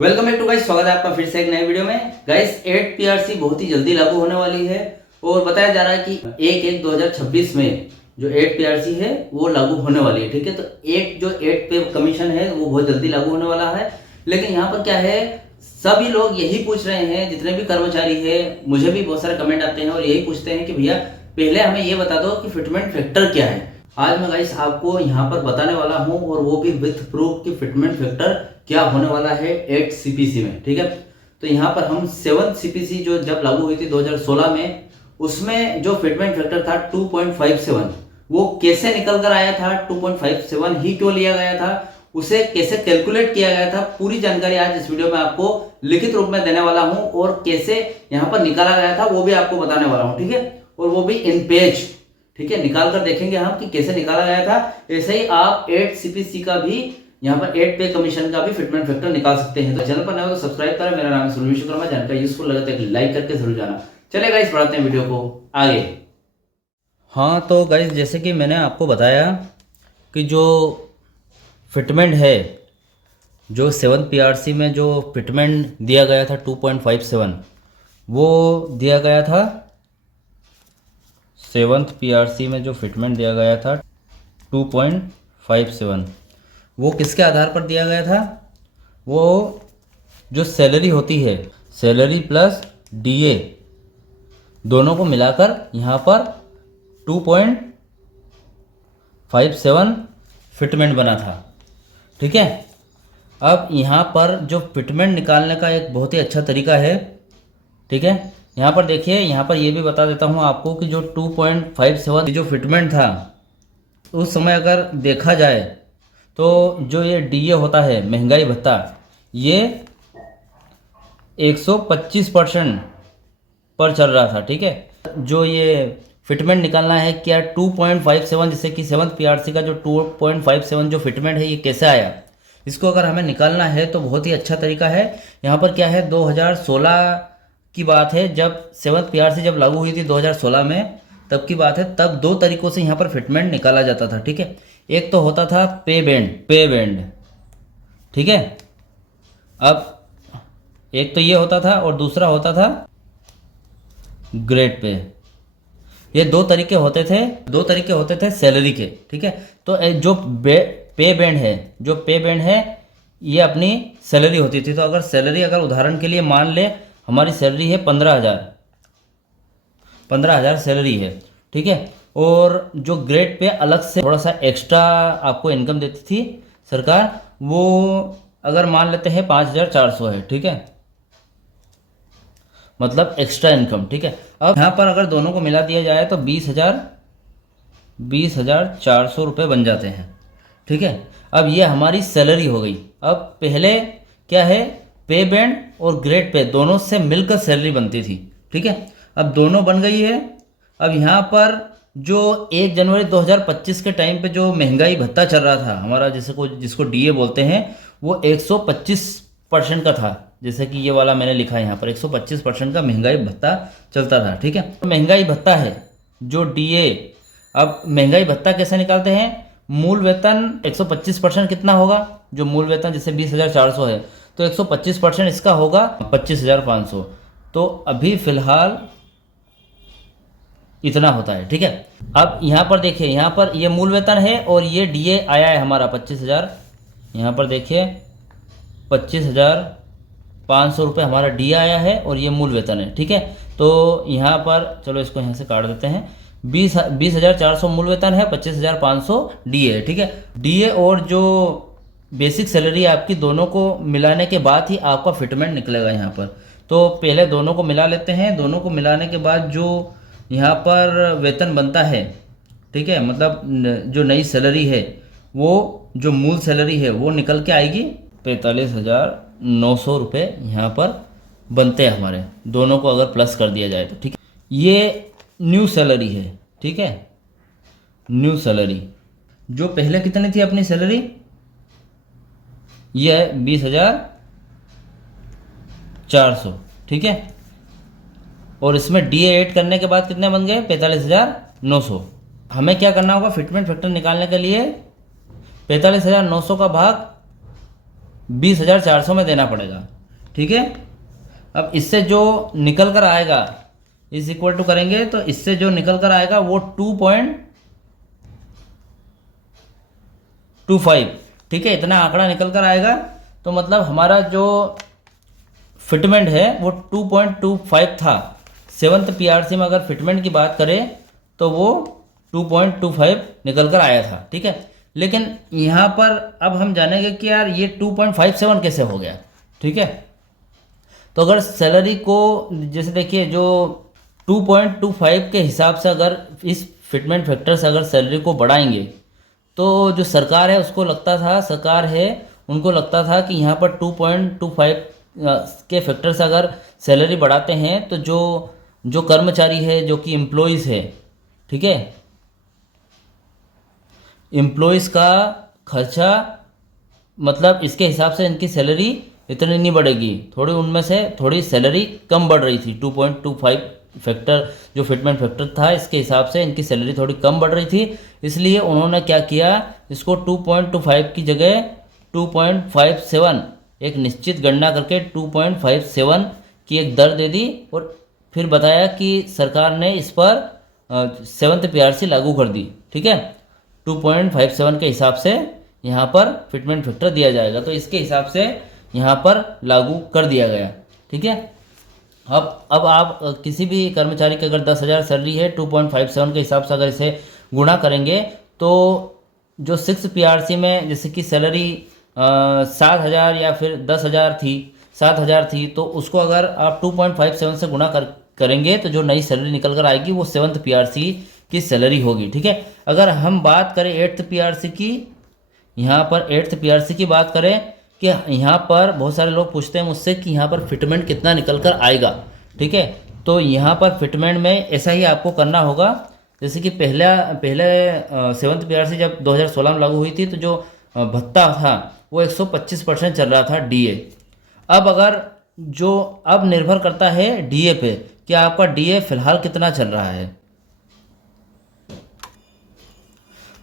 Welcome back to guys, स्वागत है आपका फिर से एक नए वीडियो में। गाइस 8 पीआरसी बहुत ही जल्दी लागू होने वाली है और बताया जा रहा है कि 1/1/2026 में जो 8 पीआरसी है वो लागू होने वाली है। ठीक है, तो जो 8 पे कमीशन है वो बहुत जल्दी लागू होने वाला है। लेकिन यहाँ पर क्या है, सभी लोग यही पूछ रहे हैं, जितने भी कर्मचारी है, मुझे भी बहुत सारे कमेंट आते हैं और यही पूछते हैं कि भैया पहले हमें ये बता दो कि फिटमेंट फैक्टर क्या है। आज मैं गाइस आपको यहाँ पर बताने वाला हूँ और वो भी विथ प्रूफ कि फिटमेंट फैक्टर क्या होने वाला है 8 सीपीसी में। ठीक है, तो यहाँ पर हम 7 सीपीसी जो जब लागू हुई थी 2016 में, उसमें जो फिटमेंट फैक्टर था 2.57, वो कैसे निकल कर आया था, 2.57 ही क्यों लिया गया था, उसे कैसे कैलकुलेट किया गया था, पूरी जानकारी आज इस वीडियो में आपको लिखित रूप में देने वाला हूं और कैसे यहाँ पर निकाला गया था वो भी आपको बताने वाला हूं। ठीक है, और वो भी इन पेज। ठीक है, निकाल कर देखेंगे हम कि कैसे निकाला गया था। ऐसे ही आप 8 सीपीसी का भी, यहाँ पर 8 पे कमीशन का भी फिटमेंट फैक्टर निकाल सकते हैं। तो चैनल पर नए हो तो सब्सक्राइब करें। मेरा नाम है सुनील शुक्ला। जानकारी यूजफुल लगे तो एक लाइक करके जरूर जाना। चलेगा, इस बढ़ाते हैं वीडियो को आगे। हाँ तो गाइस, जैसे कि मैंने आपको बताया कि जो फिटमेंट है, जो 7 पीआरसी में जो फिटमेंट दिया गया था 2.57, वो दिया गया था 7th पीआरसी में जो फिटमेंट दिया गया था 2.57, वो किसके आधार पर दिया गया था? वो जो सैलरी होती है, सैलरी प्लस डीए, दोनों को मिलाकर यहाँ पर 2.57 फिटमेंट बना था। ठीक है, अब यहाँ पर जो फिटमेंट निकालने का एक बहुत ही अच्छा तरीका है। ठीक है, यहाँ पर देखिए, यहाँ पर ये भी बता देता हूँ आपको कि जो 2.57 जो फिटमेंट था, उस समय अगर देखा जाए तो जो ये डीए होता है, महंगाई भत्ता, ये 125% पर चल रहा था। ठीक है, जो ये फिटमेंट निकालना है क्या 2.57, जैसे कि 7th पीआरसी का जो 2.57 जो फिटमेंट है, ये कैसे आया, इसको अगर हमें निकालना है तो बहुत ही अच्छा तरीका है। यहाँ पर क्या है, 2016 की बात है, जब 7th पीआरसी जब लागू हुई थी 2016 में, तब की बात है। तब दो तरीकों से यहाँ पर फिटमेंट निकाला जाता था। ठीक है, एक तो होता था पे बैंड। ठीक है, अब एक तो ये होता था और दूसरा होता था ग्रेड पे। ये दो तरीके होते थे सैलरी के। ठीक है, तो जो पे बैंड है, जो पे बैंड है, ये अपनी सैलरी होती थी। तो अगर सैलरी, अगर उदाहरण के लिए मान ले हमारी सैलरी है 15,000 सैलरी है। ठीक है, और जो ग्रेड पे अलग से थोड़ा सा एक्स्ट्रा आपको इनकम देती थी सरकार, वो अगर मान लेते हैं 5,400 है। ठीक है, मतलब एक्स्ट्रा इनकम। ठीक है, अब यहाँ पर अगर दोनों को मिला दिया जाए तो 20,400 रुपये बन जाते हैं। ठीक है, अब ये हमारी सैलरी हो गई। अब पहले क्या है, पे बैंड और ग्रेड पे दोनों से मिलकर सैलरी बनती थी। ठीक है, अब दोनों बन गई है। अब यहाँ पर जो 1 जनवरी 2025 के टाइम पे जो महंगाई भत्ता चल रहा था हमारा, जिसको डीए बोलते हैं, वो 125% का था। जैसे कि ये वाला मैंने लिखा है यहाँ पर, 125% का महंगाई भत्ता चलता था। ठीक है, तो महंगाई भत्ता है जो डीए। अब महंगाई भत्ता कैसे निकालते हैं? मूल वेतन 125% कितना होगा? जो मूल वेतन जैसे 20,400 है, तो 125% इसका होगा 25,500। तो अभी फिलहाल इतना होता है। ठीक है, अब यहाँ पर देखिए, यहाँ पर ये मूल वेतन है और ये डीए आया है हमारा 25,000। यहाँ पर देखिए 25,500 रुपये हमारा डीए आया है और ये मूल वेतन है। ठीक है, तो यहाँ पर चलो इसको यहाँ से काट देते हैं। 20,400 मूल वेतन है, 25,500 डीए है। ठीक है, डीए और जो बेसिक सैलरी आपकी, दोनों को मिलाने के बाद ही आपका फिटमेंट निकलेगा यहाँ पर। तो पहले दोनों को मिला लेते हैं। दोनों को मिलाने के बाद जो यहाँ पर वेतन बनता है, ठीक है, मतलब जो नई सैलरी है, वो जो मूल सैलरी है वो निकल के आएगी 45,900 रुपये यहाँ पर बनते हैं हमारे, दोनों को अगर प्लस कर दिया जाए तो। ठीक है, ये न्यू सैलरी है। ठीक है, न्यू सैलरी जो पहले कितनी थी अपनी सैलरी, ये है 20,400। ठीक है, और इसमें डीए ऐड करने के बाद कितने बन गए? 45,900। हमें क्या करना होगा फिटमेंट फैक्टर निकालने के लिए? 45,900 का भाग 20,400 में देना पड़ेगा। ठीक है, अब इससे जो निकल कर आएगा इज इक्वल टू करेंगे तो इससे जो निकल कर आएगा वो 2.25। ठीक है, इतना आंकड़ा निकल कर आएगा। तो मतलब हमारा जो फिटमेंट है वो 2.25 था। 7th पीआरसी में अगर फिटमेंट की बात करें तो वो 2.25 निकल कर आया था। ठीक है, लेकिन यहाँ पर अब हम जानेंगे कि यार ये 2.57 कैसे हो गया। ठीक है, तो अगर सैलरी को जैसे देखिए जो 2.25 के हिसाब से अगर इस फिटमेंट फैक्टर से अगर सैलरी को बढ़ाएंगे तो जो सरकार है उसको लगता था, सरकार है उनको लगता था कि यहाँ पर 2.25 के फैक्टर से अगर सैलरी बढ़ाते हैं तो जो कर्मचारी है, जो कि एम्प्लॉइज़ है, ठीक है, एम्प्लॉइज़ का खर्चा मतलब इसके हिसाब से इनकी सैलरी इतनी नहीं बढ़ेगी, थोड़ी उनमें से थोड़ी सैलरी कम बढ़ रही थी। 2.25 फैक्टर जो फिटमेंट फैक्टर था इसके हिसाब से इनकी सैलरी थोड़ी कम बढ़ रही थी, इसलिए उन्होंने क्या किया, इसको 2.25 की जगह 2.57 एक निश्चित गणना करके 2.57 की एक दर दे दी और फिर बताया कि सरकार ने इस पर 7th पीआरसी लागू कर दी। ठीक है, 2.57 के हिसाब से यहाँ पर फिटमेंट फैक्टर दिया जाएगा, तो इसके हिसाब से यहाँ पर लागू कर दिया गया। ठीक है, अब आप किसी भी कर्मचारी की अगर 10,000 सैलरी है 2.57 के हिसाब से अगर इसे गुणा करेंगे तो जो 6 पीआरसी में जैसे कि सैलरी 7,000 या फिर 10,000 थी, 7,000 थी, तो उसको अगर आप 2.57 से गुणा करेंगे तो जो नई सैलरी निकल कर आएगी वो 7th पीआरसी की सैलरी होगी। ठीक है, अगर हम बात करें 8th पीआरसी की, यहाँ पर 8th पीआरसी की बात करें कि यहाँ पर बहुत सारे लोग पूछते हैं मुझसे कि यहाँ पर फिटमेंट कितना निकल कर आएगा। ठीक है, तो यहाँ पर फिटमेंट में ऐसा ही आपको करना होगा जैसे कि पहले 7th पीआरसी जब 2016 में लागू हुई थी तो जो भत्ता था वो 125% चल रहा था डीए। अब अगर जो अब निर्भर करता है डीए पे कि आपका डीए फिलहाल कितना चल रहा है।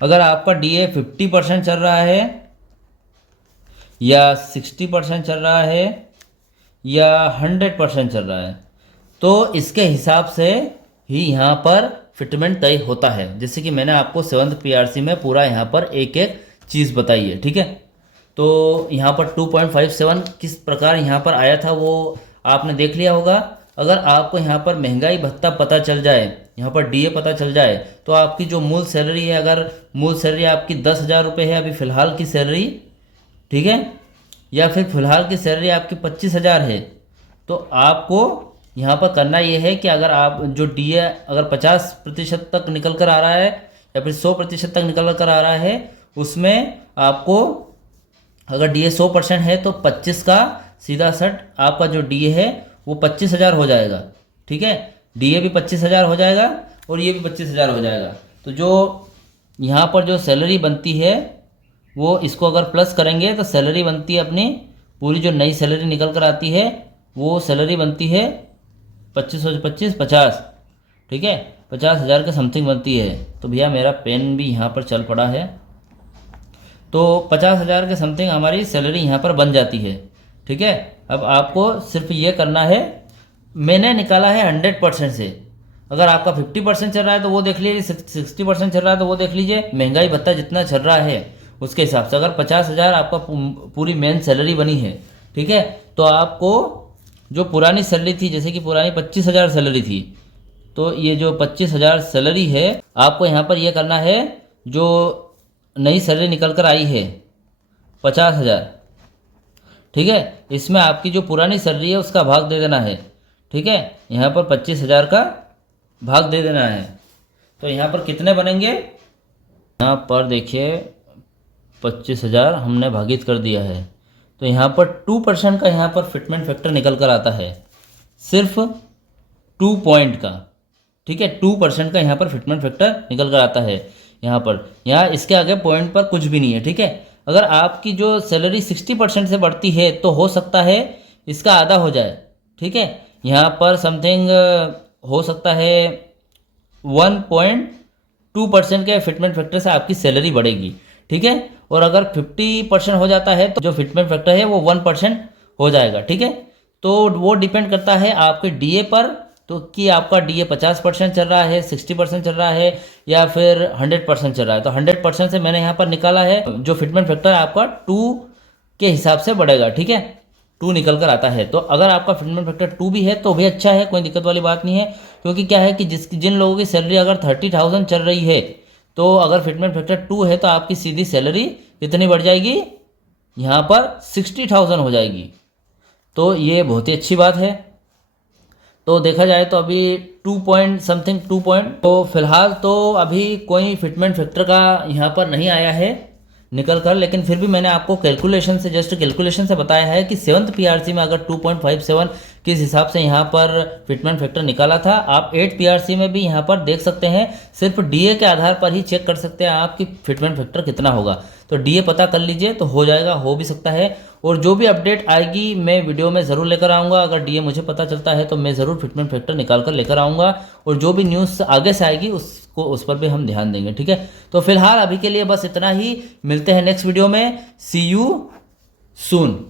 अगर आपका डीए 50% चल रहा है या 60% चल रहा है या 100% चल रहा है तो इसके हिसाब से ही यहाँ पर फिटमेंट तय होता है। जैसे कि मैंने आपको 7th पीआरसी में पूरा यहाँ पर एक एक चीज़ बताई है। ठीक है, तो यहाँ पर 2.57 किस प्रकार यहाँ पर आया था वो आपने देख लिया होगा। अगर आपको यहाँ पर महंगाई भत्ता पता चल जाए, यहाँ पर डीए पता चल जाए, तो आपकी जो मूल सैलरी है, अगर मूल सैलरी आपकी 10,000 रुपये है अभी फ़िलहाल की सैलरी, ठीक है, या फिर फ़िलहाल की सैलरी आपकी 25,000 है, तो आपको यहाँ पर करना ये है कि अगर आप जो डीए अगर 50% तक निकल कर आ रहा है या फिर 100% तक निकल कर आ रहा है, उसमें आपको अगर डीए 100% है तो 25 का सीधा सट आपका जो डीए है वो 25,000 हो जाएगा। ठीक है, डीए भी 25,000 हो जाएगा और ये भी 25,000 हो जाएगा। तो जो यहाँ पर जो सैलरी बनती है वो इसको अगर प्लस करेंगे तो सैलरी बनती है अपनी पूरी जो नई सैलरी निकल कर आती है वो सैलरी बनती है 50 ठीक है, 50,000 के समथिंग बनती है। तो भैया मेरा पेन भी यहाँ पर चल पड़ा है, तो 50,000 के समथिंग हमारी सैलरी यहाँ पर बन जाती है। ठीक है, अब आपको सिर्फ ये करना है, मैंने निकाला है 100% से। अगर आपका 50% चल रहा है तो वो देख लीजिए, 60% चल रहा है तो वो देख लीजिए, महंगाई भत्ता जितना चल रहा है उसके हिसाब से। अगर 50,000 आपका पूरी मेन सैलरी बनी है, ठीक है, तो आपको जो पुरानी सैलरी थी, जैसे कि पुरानी 25,000 सैलरी थी, तो ये जो 25,000 सैलरी है आपको यहाँ पर ये करना है, जो नई सैलरी निकल कर आई है 50,000, ठीक है, इसमें आपकी जो पुरानी सैलरी है उसका भाग दे देना है। ठीक है, यहाँ पर 25,000 का भाग दे देना है। तो यहाँ पर कितने बनेंगे, यहाँ पर देखिए 25,000 हमने भागित कर दिया है, तो यहाँ पर 2% का यहाँ पर फिटमेंट फैक्टर निकल कर आता है, सिर्फ 2 पॉइंट का। ठीक है, 2% का यहाँ पर फिटमेंट फैक्टर निकल कर आता है। यहाँ इसके आगे पॉइंट पर कुछ भी नहीं है। ठीक है, अगर आपकी जो सैलरी 60% से बढ़ती है तो हो सकता है इसका आधा हो जाए। ठीक है, यहाँ पर समथिंग हो सकता है 1.2% के फिटमेंट फैक्टर से आपकी सैलरी बढ़ेगी। ठीक है, और अगर 50% हो जाता है तो जो फिटमेंट फैक्टर है वो 1% हो जाएगा, ठीक है। तो वो डिपेंड करता है आपके डीए पर, तो कि आपका डीए 50% चल रहा है, 60% चल रहा है या फिर 100% चल रहा है। तो 100% से मैंने यहाँ पर निकाला है, जो फिटमेंट फैक्टर आपका 2 के हिसाब से बढ़ेगा, ठीक है। 2 निकल कर आता है। तो अगर आपका फिटमेंट फैक्टर 2 भी है तो भी अच्छा है, कोई दिक्कत वाली बात नहीं है। क्योंकि क्या है कि जिन लोगों की सैलरी अगर 30,000 चल रही है, तो अगर फिटमेंट फैक्टर 2 है तो आपकी सीधी सैलरी कितनी बढ़ जाएगी, यहाँ पर 60,000 हो जाएगी। तो ये बहुत ही अच्छी बात है। तो देखा जाए तो अभी 2 पॉइंट समथिंग 2 पॉइंट, तो फिलहाल तो अभी कोई फिटमेंट फैक्टर का यहाँ पर नहीं आया है निकल कर, लेकिन फिर भी मैंने आपको कैलकुलेशन से, जस्ट कैलकुलेशन से बताया है कि 7th पीआरसी में अगर 2.57 किस हिसाब से यहाँ पर फिटमेंट फैक्टर निकाला था। आप 8th पीआरसी में भी यहाँ पर देख सकते हैं, सिर्फ डीए के आधार पर ही चेक कर सकते हैं आप कि फिटमेंट फैक्टर कितना होगा। तो डीए पता कर लीजिए तो हो जाएगा, हो भी सकता है। और जो भी अपडेट आएगी मैं वीडियो में ज़रूर लेकर आऊँगा। अगर डीए मुझे पता चलता है तो मैं ज़रूर फिटमेंट फैक्टर निकाल कर लेकर आऊँगा, और जो भी न्यूज़ आगे से आएगी उस पर भी हम ध्यान देंगे, ठीक है। तो फिलहाल अभी के लिए बस इतना ही, मिलते हैं नेक्स्ट वीडियो में। सी यू सून।